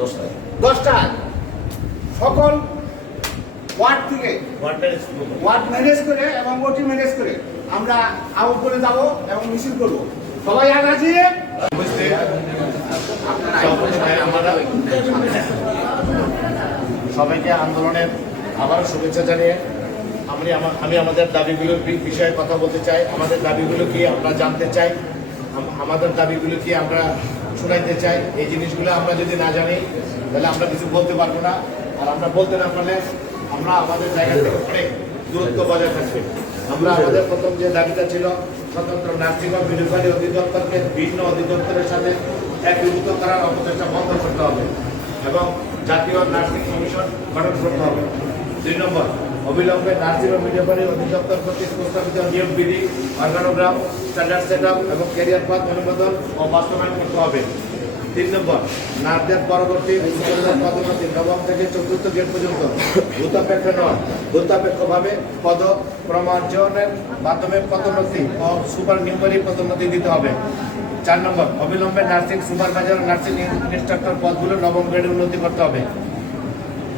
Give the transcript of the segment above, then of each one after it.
দশটায়। দশটায়। সকল ওয়ার্ড থেকে ওয়ার্ড ম্যানেজ করে এবং ওটি ম্যানেজ করে আমরা আউট করে যাব এবং মিছিল করব। সবাই আর রাজি? সবাইকে আন্দোলনের আবারও শুভেচ্ছা জানিয়ে আমি আমি আমাদের দাবিগুলোর বিষয়ে কথা বলতে চাই। আমাদের দাবিগুলো কি আমরা জানতে চাই? আমাদের দাবিগুলো কি আমরা শোনাইতে চাই, এই জিনিসগুলো আমরা যদি না জানি, তাহলে আমরা কিছু বলতে পারব না। আর আমরা বলতে না পারলে আমরা আমাদের জায়গা থেকে অনেক দূরত্ব বজায় থাকবে। আমরা আমাদের প্রথম যে দাবিটা ছিল, স্বতন্ত্র নার্সিং বিনিয়োগকারী অধিদপ্তরকে ভিন্ন অধিদপ্তরের সাথে একীভূত করার অপচেষ্টা বন্ধ করতে হবে এবং জাতীয় নার্সিং কমিশন গঠন করতে হবে। দুই নম্বর অবিলম্বে নার্সিং ও মিডিয়াপারি অধিদপ্তর কর্তৃক প্রস্তাবিত নিয়োগ বিধি অর্গানোগ্রাম, স্ট্যান্ডার্ড সেট এবং ক্যারিয়ার পাথ অনুমোদন ও বাস্তবায়ন করতে হবে। তিন নম্বর নার্সদের পরবর্তী পদোন্নতি নবম থেকে চতুর্থ গ্রেড পর্যন্ত। ভূতাপেক্ষ নয়, ভূতাপেক্ষভাবে পদ প্রমার্জনের মাধ্যমে পদোন্নতি ও সুপার নিউমারি পদোন্নতি দিতে হবে। চার নম্বর, অবিলম্বে নার্সিং সুপারভাইজার, নার্সিং ইনস্ট্রাক্টর পদগুলো নবম গ্রেডে উন্নতি করতে হবে।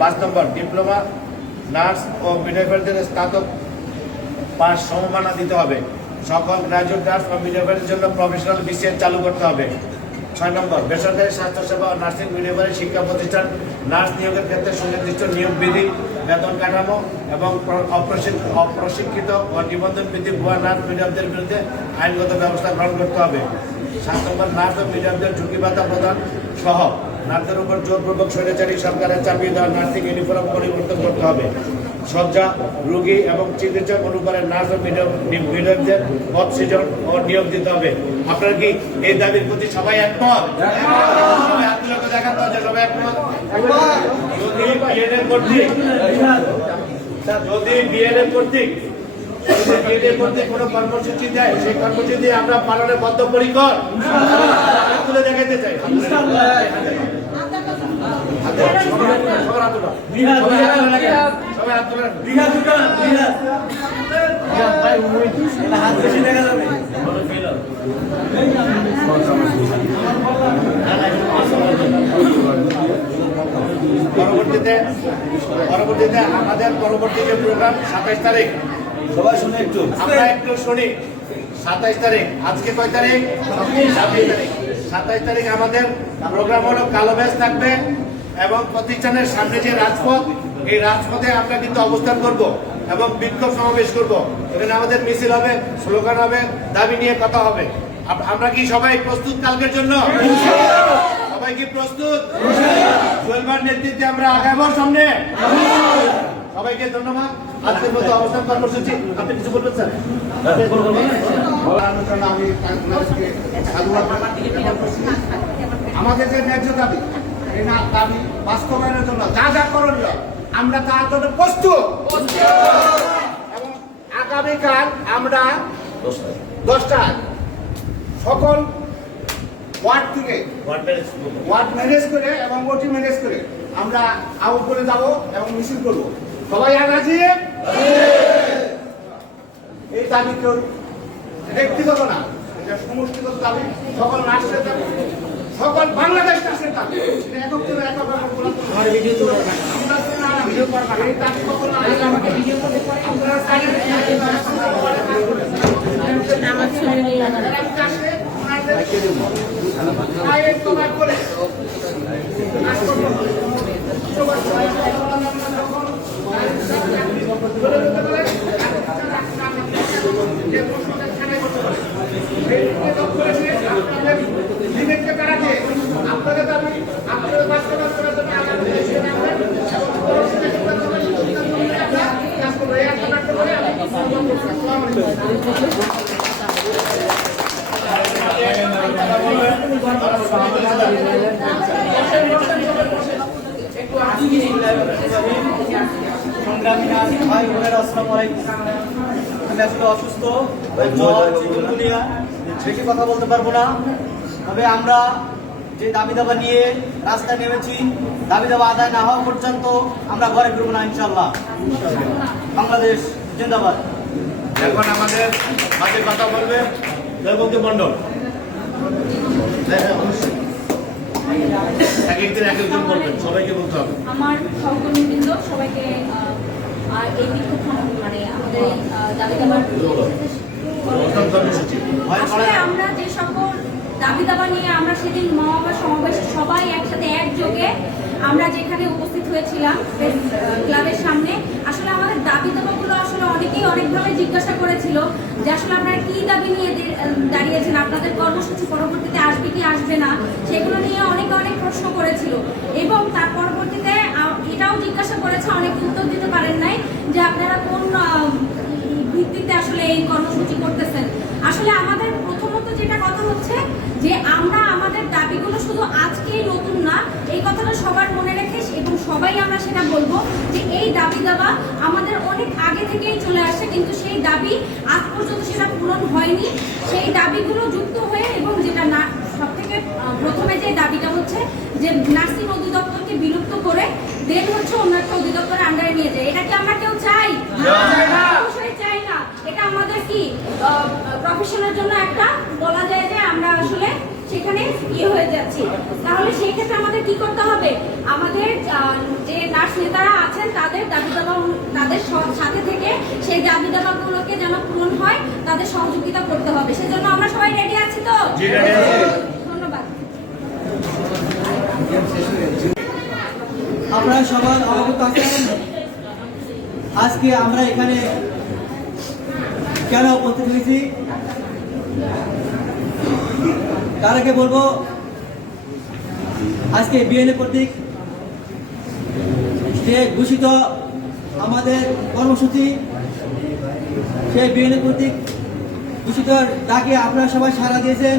পাঁচ নম্বর, ডিপ্লোমা নার্স ও মিডওয়াইফারদের স্নাতক পাস সমমানা দিতে হবে। সকল গ্রাজুয়েট নার্স ও মিডওয়াইফারের জন্য প্রফেশনাল বিসিএস চালু করতে হবে। ছয় নম্বর, বেসরকারি স্বাস্থ্যসেবা ও নার্সিং মিডওয়াইফারি শিক্ষা প্রতিষ্ঠান নার্স নিয়োগের ক্ষেত্রে সুনির্দিষ্ট নিয়োগ বিধি বেতন কাঠামো এবং প্র- অপ্রশিক্ষিত ও নিবন্ধন বিধি ভুয়া নার্স মিডিয়ামদের বিরুদ্ধে আইনগত ব্যবস্থা গ্রহণ করতে হবে। সাত নম্বর, নার্স ও মিডিয়ামদের ঝুঁকি ভাতা প্রদান সহ নার্সের উপর জোরপূর্বক স্বৈরাচারী সরকারের চাপিয়ে দেওয়া নার্সিং ইউনিফর্ম পরিবর্তন করতে হবে। সজ্জা রোগী এবং চিকিৎসক অনুপারে নার্স ও মিডিয়ামদের পদ সৃজন ও নিয়োগ দিতে হবে। আপনার কি এই দাবির প্রতি সবাই একমত? সবাই হবে সবাই একমত। যদি বিএনএ কর্তৃক যদি কর্মসূচি দেয়, সেই কর্মসূচি আমরা পালনে বদ্ধপরিকর। তুলে দেখাতে চাই। পরবর্তীতে পরবর্তীতে আমাদের পরবর্তী যে প্রোগ্রাম সাতাইশ তারিখ। সবাই শুনে একটু। আমরা একটু শুনি। সাতাইশ তারিখ আজকে কয় তারিখ? সাতাইশ তারিখ। সাতাইশ তারিখ আমাদের প্রোগ্রাম হলো কালো ব্যাস থাকবে। এবং প্রতিষ্ঠানের সামনে যে রাজপথ, এই রাজপথে আমরা কিন্তু অবস্থান করব এবং বিক্ষোভ সমাবেশ করব। এখানে আমাদের মিছিল হবে, স্লোগান হবে, দাবি নিয়ে কথা হবে। আমরা কি সবাই প্রস্তুত কালকের জন্য? সবাই কি প্রস্তুত? নেতৃত্বে আমরা আগাবার সামনে? সবাইকে ধন্যবাদ। আজকের মতো অবস্থান কর্মসূচি, আপনি কিছু বলবেন, স্যার? আমি আমাদের যে ন্যায্য দাবি এই না দাবি বাস্তবায়নের জন্য যা যা করণীয় আমরা তার জন্য প্রস্তুত। এবং আগামীকাল আমরা দশটায় দশটায় সকল ওয়ার্ড থেকে ওয়ার্ড ম্যানেজ করে এবং ওটি ম্যানেজ করে আমরা আউট করে যাব এবং মিছিল করব। সবাই রাজি? এই দাবি কেউ ব্যক্তিগত না। এটা সমষ্টিগত দাবি সকল রাষ্ট্রের দাবি। সকল বাংলাদেশ দাবি এটা একক করে একক আমরা তো ভিডিও করব না। এই কখনো আমাকে ভিডিও করতে পারি। আপনারা আমার ছবি নিয়ে আইন প্রমাণ করে কাজ করব। আপনাদের দাবি আপনাদের বাস্তবায়ন করার জন্য আগামী দেশে নামবেন এবং পরবর্তীতে সিদ্ধান্ত নেবেন, সিদ্ধান্ত নিয়ে আমরা কাজ করব। এই আশা ব্যক্ত করে আমি আসসালামু আলাইকুম। সংগ্রামী ভাই বোনেরা আসসালামু আলাইকুম আমি আসলে অসুস্থ জ্বর চিকুনগুনিয়া বেশি কথা বলতে পারব না। তবে আমরা যে দাবি দাবা নিয়ে রাস্তায় নেমেছি দাবি দাবা আদায় না হওয়া পর্যন্ত আমরা ঘরে ফিরবো না ইনশাল্লাহ বাংলাদেশ জিন্দাবাদ। এখন আমাদের মাঝে কথা বলবে দেবন্দী মন্ডল অবশ্যই এক একদিন এক একজন বলবেন সবাইকে বলতে হবে। আমার সহকর্মীবৃন্দ সবাইকে আর এই বিক্ষোভ মানে আমাদের দাবি দাবার আসলে আমরা যে সকল দাবি দাবা নিয়ে আমরা সেদিন মহাবা সমাবেশে সবাই একসাথে একযোগে আমরা যেখানে উপস্থিত হয়েছিলাম ক্লাবের সামনে, আসলে আমাদের দাবি দাবাগুলো আসলে অনেকেই অনেকভাবে জিজ্ঞাসা করেছিল যে আসলে আপনারা কী দাবি নিয়ে দাঁড়িয়েছেন? আপনাদের কর্মসূচি পরবর্তীতে আসবে কি আসবে না? সেগুলো নিয়ে অনেকে অনেক প্রশ্ন করেছিল। এবং তার পরবর্তীতে এটাও জিজ্ঞাসা করেছে, অনেকে উত্তর দিতে পারেন নাই যে আপনারা কোন ভিত্তিতে আসলে এই কর্মসূচি করতেছেন। আসলে আমাদের প্রথমত যেটা কথা হচ্ছে যে আমরা আমাদের দাবিগুলো শুধু আজকেই নতুন না, এই কথাটা সবার মনে রেখে এবং সবাই আমরা সেটা বলব যে এই দাবি দাবা আমাদের অনেক আগে থেকেই চলে আসছে কিন্তু সেই দাবি আজ পর্যন্ত সেটা পূরণ হয়নি। সেই দাবিগুলো যুক্ত হয়ে এবং যেটা না সব থেকে প্রথমে যে দাবিটা হচ্ছে যে নার্সিং অধিদপ্তরকে বিলুপ্ত করে দেন হচ্ছে অন্য একটা অধিদপ্তরের আন্ডারে নিয়ে যায়। এটা কি আমরা কেউ চাই? অবশ্যই চাই না। এটা আমাদের কি প্রফেশনের জন্য একটা বলা যায় যে আমরা আসলে সেখানে ইয়ে হয়ে যাচ্ছি। তাহলে সেই ক্ষেত্রে আমাদের কি করতে হবে? আমাদের যে নার্স নেতারা আছেন তাদের দাবি দাবা তাদের সাথে থেকে সেই দাবি দাবাগুলোকে যেন পূরণ হয় তাদের সহযোগিতা করতে হবে। সেজন্য আমরা সবাই রেডি আছি তো? জি, ready আছি। ধন্যবাদ। আপনারা সবাই অবগত আছেন? আজকে আমরা এখানে কেন উপস্থিত হয়েছি? আগে বলব, আজকে বিএনএ কর্তৃক যে ঘোষিত আমাদের কর্মসূচি সেই বিএনএ কর্তৃক ঘোষিত ডাকে আপনারা সবাই সাড়া দিয়েছেন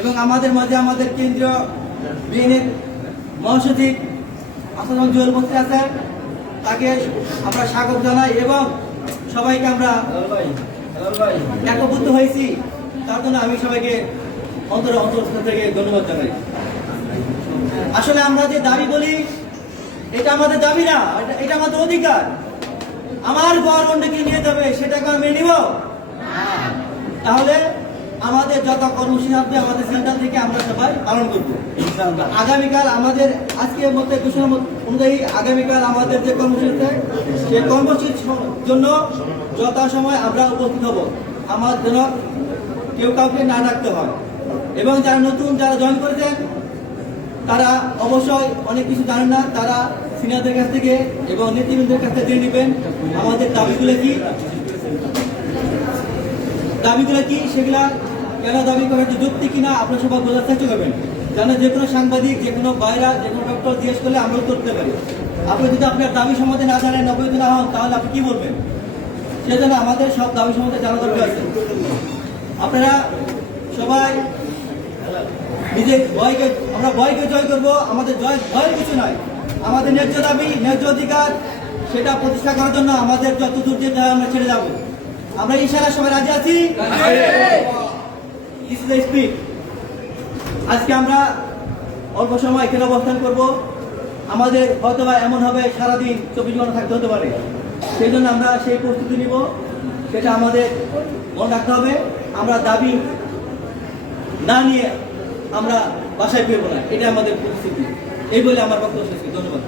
এবং আমাদের মাঝে আমাদের কেন্দ্রীয় বিএনএ মহাসচিব আসাদুল জুয়েল মন্ত্রী আছেন তাকে আমরা স্বাগত জানাই এবং সবাইকে আমরা একভূত হয়েছি। তার জন্য আমি সবাইকে অন্তর অন্তর থেকে ধন্যবাদ জানাই। আসলে আমরা যে দাবি বলি এটা আমাদের দাবি না এটা- আমাদের অধিকার। আমার গভর্নমেন্টকে নিয়ে যাবে সেটাকে আমি নিব। তাহলে আমাদের যত কর্মসূচি হবে আমাদের সেন্টার থেকে আমরা সবাই পালন করব। আগামীকাল আমাদের আজকের মধ্যে ঘোষণা অনুযায়ী আগামীকাল আমাদের যে কর্মসূচি সেই কর্মসূচির জন্য যথাসময় আমরা উপস্থিত হব। আমার যেন কেউ কাউকে না ডাকতে হয়। এবং যারা নতুন, যারা জয়েন করেছেন, তারা অবশ্যই অনেক কিছু জানেন না। তারা সিনিয়রদের কাছ থেকে এবং নেতৃবৃন্দের কাছ থেকে জেনে নেবেন আমাদের দাবিগুলো কি। দাবিগুলো কি, সেগুলা কেন দাবি করে যুক্তি কিনা আপনার সবাই বোঝার চেষ্টা করবেন। যেন যে কোনো সাংবাদিক, যে কোনো বাইরা, যে কোনো ডক্টর জিজ্ঞেস করলে আমরা করতে পারি আপনি যদি আপনার দাবি সম্বন্ধে না জানেন অবহিত না হন, তাহলে আপনি কি বলবেন? সেজন্য আমাদের সব দাবি সম্বন্ধে জানা দরকার আছে। আপনারা সবাই নিজের ভয়কে আমরা ভয়কে জয় করব, আমাদের জয় ভয়ের কিছু নয় আমাদের ন্যায্য দাবি, ন্যায্য অধিকার, সেটা প্রতিষ্ঠা করার জন্য আমাদের যত দূর যেতে আমরা ছেড়ে যাব। আমরা ইশারা সবাই রাজি আছি. আজকে আমরা অল্প সময় এখানে অবস্থান করব। আমাদের হয়তো বা এমন হবে, সারাদিন চব্বিশ ঘণ্টা থাকতে হতে পারে। সেই জন্য আমরা সেই প্রস্তুতি নিব। সেটা আমাদের মনে রাখতে হবে। আমরা দাবি না নিয়ে আমরা বাসায় ফিরবো না। এটা আমাদের পরিস্থিতি। এই বলে আমার বক্তব্য শেষ ধন্যবাদ।